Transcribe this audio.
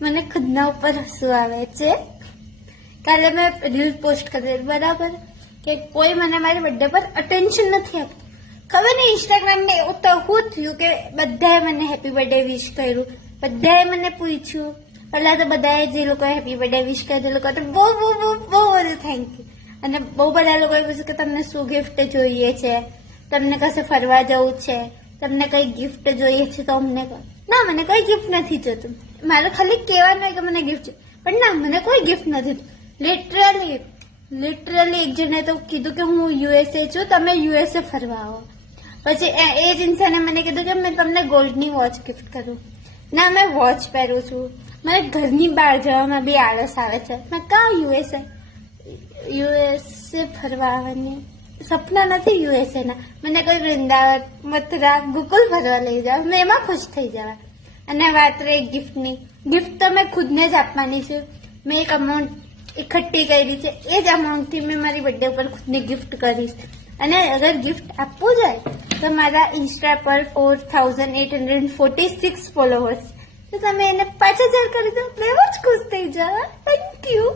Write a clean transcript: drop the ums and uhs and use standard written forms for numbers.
મને ખુદના ઉપર હસવું આવે છે. કાલે મેં રીલ પોસ્ટ કરી બરાબર કે કોઈ મને મારી બર્થડે પર અટેન્શન નથી આપતું. ખબર નહીં ઇન્સ્ટાગ્રામમાં એવું તો શું થયું કે બધાએ મને હેપી બર્થડે વિશ કર્યું, બધાએ મને પૂછ્યું. પહેલા તો બધાએ જે લોકોએ હેપી બર્થડે વિશ કર્યું એ લોકો તો બહુ બહુ બહુ બહુ બધું થેન્ક યુ. અને બહુ બધા લોકોએ પૂછ્યું કે તમને શું ગિફ્ટ જોઈએ છે, તમને કશે ફરવા જવું છે, તમને કઈ ગિફ્ટ જોઈએ છે તો અમને કહો. ના, મને કોઈ ગિફ્ટ નથી જોતું. મારે ખાલી કહેવાનું હોય કે મને ગિફ્ટ છે, પણ ના, મને કોઈ ગિફ્ટ નથી. લિટરલી એક જણે તો કીધું કે હું યુએસએ છું, તમે યુએસએ ફરવા આવો. પછી એ જ ઇન્સાને મને કીધું કે મેં તમને ગોલ્ડની વોચ ગિફ્ટ કરું. ના, મેં વોચ પહેરું છું. મને ઘરની બહાર જવામાં બી આળસ આવે છે. મેં કાં યુએસએ ફરવા આવવાની સપના નથી યુએસએ ના. મને કોઈ વૃંદાવન, મથુરા, ગોકુલ ફરવા લઈ જાવ, મેં એમાં ખુશ થઈ જવા. અને વાત રહી ગિફ્ટની, ગિફ્ટ તો મેં ખુદને જ આપવાની છું. મેં એક અમાઉન્ટ એકઠી કરી છે, એ જ અમાઉન્ટથી મેં મારી બર્થડે ઉપર ખુદને ગિફ્ટ કરીશ. અને અગર ગિફ્ટ આપવું જાય તો મારા ઇન્સ્ટા પર 4846 ફોલોવર્સ, તો તમે એને 5000 કરી દો, એટલે એવો જ ખુશ થઈ જાવ. Thank you.